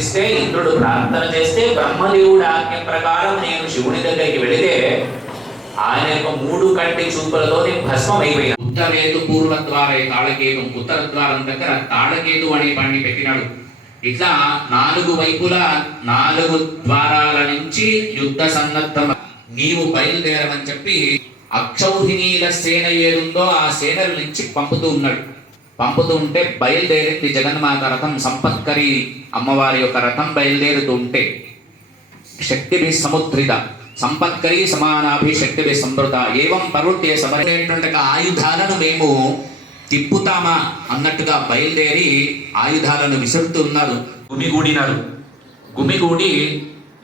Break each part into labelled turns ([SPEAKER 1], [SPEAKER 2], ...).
[SPEAKER 1] ఇస్తే ఇంద్రుడు ప్రార్థన చేస్తే బ్రహ్మదేవుడు ఆజ్ఞ ప్రకారం నేను శివుని దగ్గరికి వెళితే ఆయన యొక్క మూడు కంటి చూపులతోని భస్మం అయిపోయిన ఉత్తరేతు పూర్వ ద్వారే తాళకేతు ఉత్తర ద్వారం దగ్గర తాళకేతు అనే పని పెట్టినాడు. ఇట్లా నాలుగు వైపులా నాలుగు ద్వారాల నుంచి యుద్ధ సన్నద్ధం నీవు బయలుదేరమని చెప్పి అక్షౌహిణీల సేన ఏదుందో ఆ సేనల నుంచి పంపుతూ ఉన్నాడు. పంపుతూ ఉంటే బయలుదేరింది జగన్మాత రథం సంపత్కరి అమ్మవారి యొక్క రథం బయలుదేరుతూ ఉంటే శక్తిభి సముద్రిత సంపత్కరి సమానాభి శక్తిభి సమృత ఏవం పర్వతే సమరేటువంటి ఆయుధాలను మేము తిప్పుతామా అన్నట్టుగా బయలుదేరి ఆయుధాలను విసురుతున్నారు. గుమిగూడినారు. గుమిగూడి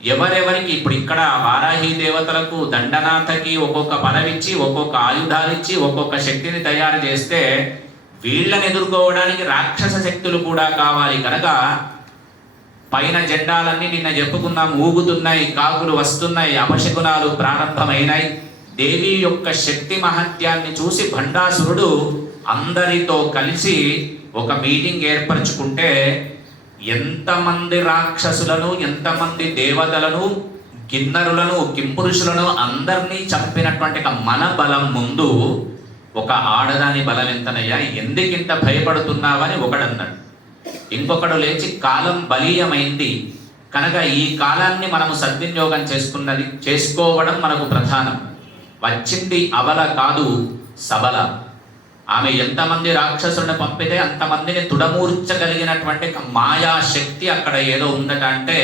[SPEAKER 1] ఎవరెవరికి ఇప్పుడు ఇక్కడ వారాహి దేవతలకు దండనాథకి ఒక్కొక్క పదవిచ్చి ఒక్కొక్క ఆయుధాలిచ్చి ఒక్కొక్క శక్తిని తయారు చేస్తే వీళ్ళని ఎదుర్కోవడానికి రాక్షస శక్తులు కూడా కావాలి కనుక పైన జెండాలన్నీ నిన్న చెప్పుకున్నాం ఊగుతున్నాయి కాకులు వస్తున్నాయి అపశకునాలు ప్రారంభమైనాయి. దేవి యొక్క శక్తి మహత్యాన్ని చూసి భండాసురుడు అందరితో కలిసి ఒక మీటింగ్ ఏర్పరచుకుంటే ఎంతమంది రాక్షసులను ఎంతమంది దేవతలను కిన్నరులను కింపురుషులను అందరినీ చంపినటువంటి మన బలం ముందు ఒక ఆడదాని బలం ఎంతనయ్యా ఎందుకింత భయపడుతున్నావని ఒకడన్నాడు. ఇంకొకడు లేచి కాలం బలీయమైంది. కనుక ఈ కాలాన్ని మనము సద్వినియోగం చేసుకున్నది చేసుకోవడం మనకు ప్రధానం. వచ్చింది అవల కాదు సబల. ఆమె ఎంతమంది రాక్షసులను పంపితే అంతమందిని తుడమూర్చగలిగినటువంటి మాయాశక్తి అక్కడ ఏదో ఉందట అంటే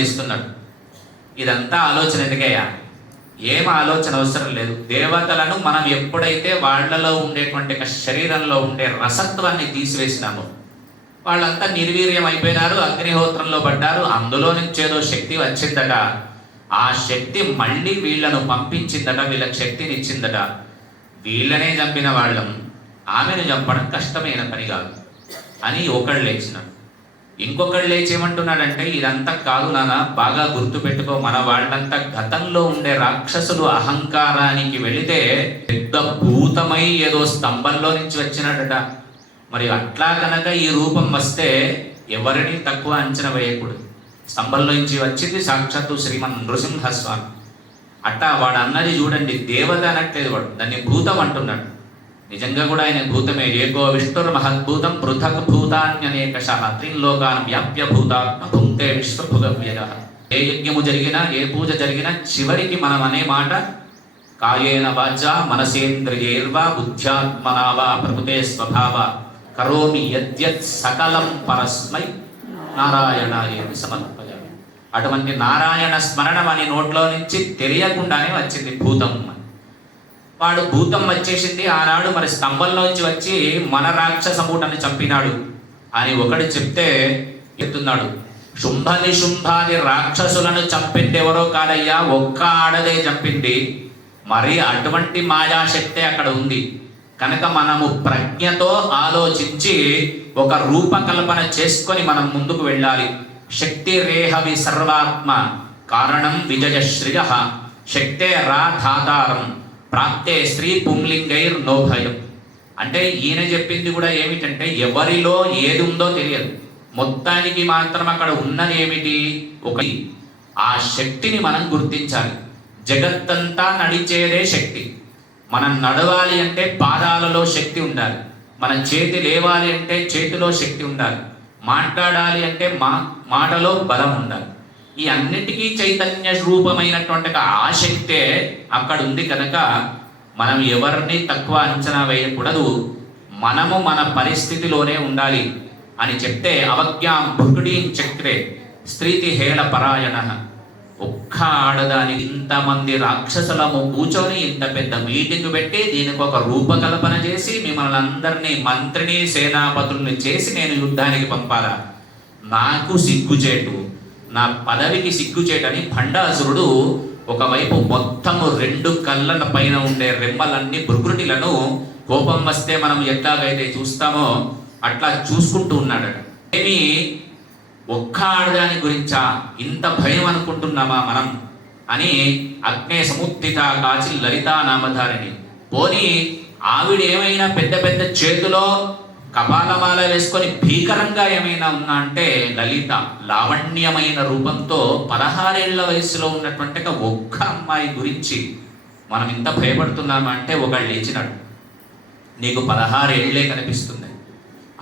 [SPEAKER 1] ఇస్తున్నాడు ఇదంతా ఆలోచన ఎందుకయ్యా? ఏం ఆలోచన అవసరం లేదు. దేవతలను మనం ఎప్పుడైతే వాళ్ళలో ఉండేటువంటి శరీరంలో ఉండే రసత్వాన్ని తీసివేసినామో వాళ్ళంతా నిర్వీర్యం అయిపోయినారు అగ్నిహోత్రంలో పడ్డారు అందులో నుంచి ఏదో శక్తి వచ్చిందట. ఆ శక్తి మళ్ళీ వీళ్ళను పంపించిందట వీళ్ళకి శక్తినిచ్చిందట. వీళ్ళనే చంపిన వాళ్ళం. ఆమెను చంపడం కష్టమైన పని కాదు. అని ఒకళ్ళు లేచినాడు ఇంకొకళ్ళు లేచి ఏమంటున్నాడంటే ఇదంతా కాదు నాన్న బాగా గుర్తుపెట్టుకో మన వాళ్ళంతా గతంలో ఉండే రాక్షసులు అహంకారానికి వెళితే పెద్ద భూతమై ఏదో స్తంభంలో నుంచి వచ్చినాడట. మరి అట్లా కనుక ఈ రూపం వస్తే ఎవరిని తక్కువ అంచనా వేయకూడదు. స్తంభంలో నుంచి వచ్చింది సాక్షాత్తు శ్రీమన్ నృసింహస్వామి. అట్టా వాడు అన్నది చూడండి దేవత అనట్లేదు వాడు. దాన్ని భూతం అంటున్నాడు. నిజంగా కూడా ఆయన భూతమే. ఏకో విష్ణుర్మహద్భూతం పృథక్ భూతాన్యనేకశ త్రిలోకాన్ వ్యాప్య భూతాత్మ భుంతే విశ్వభుగవ్యయ. ఏ యజ్ఞము జరిగినా ఏ పూజ జరిగినా చివరికి మనం అనే మాట. కాయేన వాచ మనసేంద్రియేర్వా బుద్ధ్యాత్మనా వా ప్రకృతే స్వభావ. కరోమి యద్యత్ సకలం పరస్మై నారాయణాయేమి సమర్పయామి. అటువంటి నారాయణ స్మరణం అనే నోట్లో నుంచి తెలియకుండానే వచ్చింది భూతం. వాడు భూతం వచ్చేసింది ఆనాడు మరి స్తంభంలోంచి వచ్చి మన రాక్షస మూటని చంపినాడు అని ఒకడు చెప్తే ఎత్తున్నాడు శుంభ నిశుంభాది రాక్షసులను చంపింది ఎవరో కాదయ్యా ఒక్క ఆడదే చంపింది. మరి అటువంటి మాయాశక్తి అక్కడ ఉంది. కనుక మనము ప్రజ్ఞతో ఆలోచించి ఒక రూపకల్పన చేసుకొని మనం ముందుకు వెళ్ళాలి. శక్తి రేహవి సర్వాత్మ కారణం విజయశ్రియ. శక్తే రా ధాతారం. ప్రాప్తే స్త్రీ పుంలింగైర్ నోభయం అంటే ఈయన చెప్పింది కూడా ఏమిటంటే ఎవరిలో ఏది ఉందో తెలియదు. మొత్తానికి మాత్రం అక్కడ ఉన్నది ఏమిటి? ఒక ఆ శక్తిని మనం గుర్తించాలి. జగత్తంతా నడిచేదే శక్తి. మనం నడవాలి అంటే పాదాలలో శక్తి ఉండాలి. మన చేతి లేవాలి అంటే చేతిలో శక్తి ఉండాలి. మాట్లాడాలి అంటే మా మాటలో బలం ఉండాలి. ఈ అన్నిటికీ చైతన్య రూపమైనటువంటి ఒక ఆ శక్తే అక్కడ ఉంది కనుక మనం ఎవరిని తక్కువ అంచనా వేయకూడదు. మనము మన పరిస్థితిలోనే ఉండాలి అని చెప్తే అవజ్ఞాం భృగుడీం చక్రే స్త్రీతి హేళ పరాయణ. ఒక్క ఆడదాని ఇంతమంది రాక్షసులము కూర్చొని ఇంత పెద్ద మీటింగ్ పెట్టి దీనికి ఒక రూపకల్పన చేసి మిమ్మల్ని అందరినీ మంత్రిని సేనాపతుల్ని చేసి నేను యుద్ధానికి పంపాలా? నాకు సిగ్గుచేటు. నా పదవికి సిగ్గుచేటని భండాసురుడు ఒకవైపు మొత్తము రెండు కళ్ళ పైన ఉండే రెమ్మలన్నీ భృగుటిలను కోపం వస్తే మనం ఎట్లాగైతే చూస్తామో అట్లా చూసుకుంటూ ఉన్నాడట. ఏమి ఒక్క ఆడదాని గురించా ఇంత భయం అనుకుంటున్నామా మనం అని అగ్నే సముత్థిత కాచి లలితా నామధారిణి పోని ఆవిడ ఏమైనా పెద్ద పెద్ద చేతిలో కపాలమాల వేసుకొని భీకరంగా ఏమైనా ఉన్నా అంటే లలిత లావణ్యమైన రూపంతో పదహారేళ్ళ వయసులో ఉన్నటువంటి ఒక ఒక్క అమ్మాయి గురించి మనం ఇంత భయపడుతున్నామా అంటే ఒకళ్ళు లేచినాడు నీకు పదహారేళ్ళే కనిపిస్తుంది.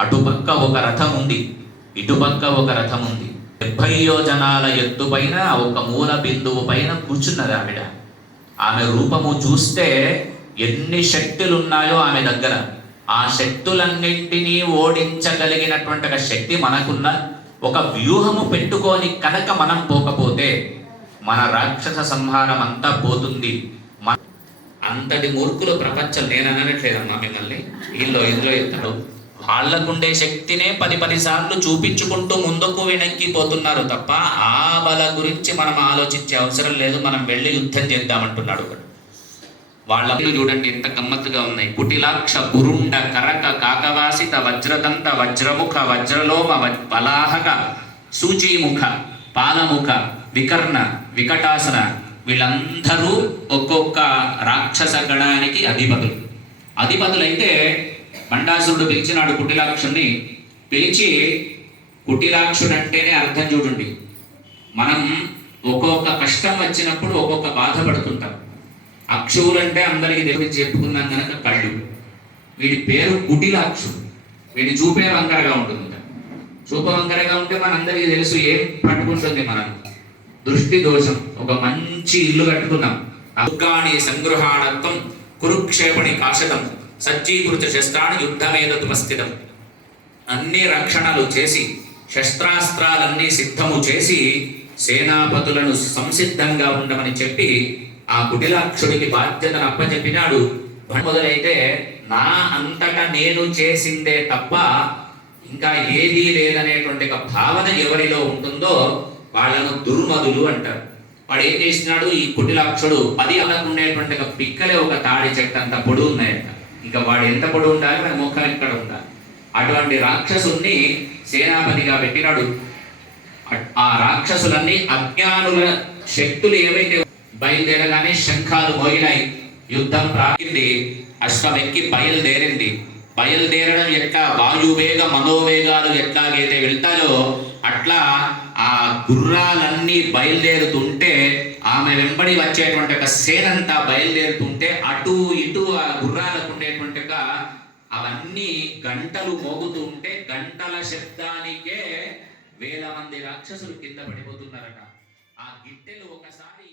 [SPEAKER 1] అటుపక్క ఒక రథం ఉంది ఇటుపక్క ఒక రథం ఉంది. డెబ్బై యోజనాల ఎత్తు పైన ఒక మూల బిందువు పైన కూర్చున్నది ఆవిడ. ఆమె రూపము చూస్తే ఎన్ని శక్తులు ఉన్నాయో ఆమె దగ్గర. ఆ శక్తులన్నింటినీ ఓడించగలిగినటువంటి ఒక శక్తి మనకున్న ఒక వ్యూహము పెట్టుకొని కనుక మనం పోకపోతే మన రాక్షస సంహారం అంతా పోతుంది అంతటి మూర్ఖులు ప్రపంచం నేను అనట్లేదమ్మా మిమ్మల్ని. వీళ్ళు ఇందులో ఇద్దరు వాళ్ళకుండే శక్తినే పది పది సార్లు చూపించుకుంటూ ముందుకు వెనక్కి పోతున్నారు తప్ప ఆ బల గురించి మనం ఆలోచించే అవసరం లేదు. మనం వెళ్ళి యుద్ధం చేద్దామంటున్నాడు వాళ్ళందరూ చూడండి ఎంత గమ్మత్తుగా ఉన్నాయి. కుటిలాక్ష గురుండ కరక కాకవాసిత వజ్రదంత వజ్రముఖ వజ్రలోమ వలాహక బలాహక సూచీముఖ పాలముఖ వికర్ణ వికటాసన వీళ్ళందరూ ఒక్కొక్క రాక్షస గణానికి అధిపతులు. అధిపతులైతే మండాసురుడు పిలిచినాడు కుటిలాక్షుణ్ణి. పిలిచి కుటిలాక్షుడు అంటేనే అర్థం చూడండి. మనం ఒక్కొక్క కష్టం వచ్చినప్పుడు ఒక్కొక్క బాధపడుతుంటాం. అక్షువులు అంటే అందరికీ తెలివి చెప్పుకున్నాం కనుక కళ్ళు. వీడి పేరు కుటిలాక్షుడు వీడి చూపే వంకరగా ఉంటుంది చూప వంకరగా ఉంటే మనందరికీ తెలుసు ఏం పట్టుకుంటుంది మనం దృష్టి దోషం. ఒక మంచి ఇల్లు కట్టుకున్నాం. దుర్గాణి సంగృహాణత్వం కురుక్షేపణి కాశతం సజ్జీకృత శస్త్రాన్ని యుద్ధమేదతుపస్థితం అన్ని రక్షణలు చేసి శస్త్రాస్త్రాలన్నీ సిద్ధము చేసి సేనాపతులను సంసిద్ధంగా ఉండమని చెప్పి ఆ కుటిలాక్షుడికి బాధ్యతను అప్పచెప్పినాడు మొదలైతే నా అంతట నేను చేసిందే తప్ప ఇంకా ఏదీ లేదనేటువంటి ఒక భావన ఎవరిలో ఉంటుందో వాళ్ళను దుర్మదులు అంటారు. వాడు ఏం చేసినాడు? ఈ కుటిలాక్షుడు పది అలకు ఉండేటువంటి ఒక పిక్కలే ఒక తాడి చెట్టు అంత పొడుగు ఉన్నాయంట. ఇంకా వాడు ఎంత పొడుగు ఉండాలి? వాడి ముఖం ఎక్కడ ఉండాలి? అటువంటి రాక్షసుని సేనాపతిగా పెట్టినాడు. ఆ రాక్షసులన్నీ అజ్ఞానుల శక్తులు ఏవైతే బయలుదేరగానే శంఖాలు మోగినాయి. యుద్ధం ప్రారంభింది అశ్వమెక్కి బయలుదేరింది. బయలుదేరడం ఎట్లా? వాయువేగ మనోవేగాలు ఎట్లాగైతే వెళ్తాయో అట్లా ఆ గుర్రాలన్నీ బయలుదేరుతుంటే ఆమె వెంబడి వచ్చేటువంటి ఒక సేనంతా బయలుదేరుతుంటే అటు ఇటు ఆ గుర్రాలకు ఉండేటువంటి అవన్నీ గంటలు మోగుతుంటే గంటల శబ్దానికే వేల మంది రాక్షసులు కింద పడిపోతున్నారట. ఆ గిట్టెలు ఒకసారి